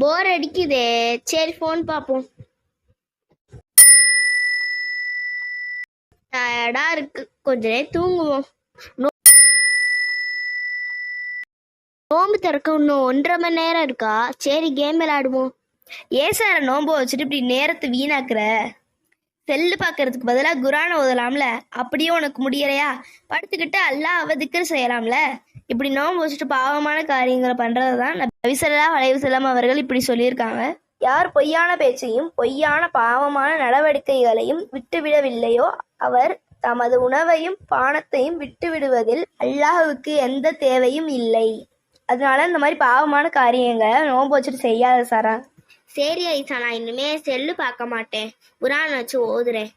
போர் அடிக்குதே, சரி ஃபோன் பார்ப்போம். டயர்டா இருக்கு, கொஞ்ச நேரம் தூங்குவோம். நோம்பு திறக்க இன்னும் 1.5 மணி நேரம் இருக்கா? சரி கேம் விளையாடுவோம். ஏன் சார் நோம்பு வச்சுட்டு இப்படி நேரத்தை வீணாக்குற? செல்லு பார்க்கறதுக்கு பதிலாக குரானை ஓதலாம்ல. அப்படியே உனக்கு முடியலையா? படுத்துக்கிட்டு அல்லாஹ்வை திக்ர் செய்யலாம்ல. இப்படி நோம்பு வச்சுட்டு பாவமான காரியங்களை பண்றது தான் நபி ஸல்லல்லாஹு அலைஹி வஸல்லம் அவர்கள் இப்படி சொல்லியிருக்காங்க. யார் பொய்யான பேச்சையும் பொய்யான பாவமான நடவடிக்கைகளையும் விட்டுவிடவில்லையோ அவர் தமது உணவையும் பானத்தையும் விட்டுவிடுவதில் அல்லாஹ்வுக்கு எந்த தேவையும் இல்லை. அதனால இந்த மாதிரி பாவமான காரியங்களை நோன்பு வச்சுட்டு செய்யாத சாரா. சரி ஐசா, நான் இனிமே செல்லு பார்க்க மாட்டேன், குரான் வச்சு ஓதுறேன்.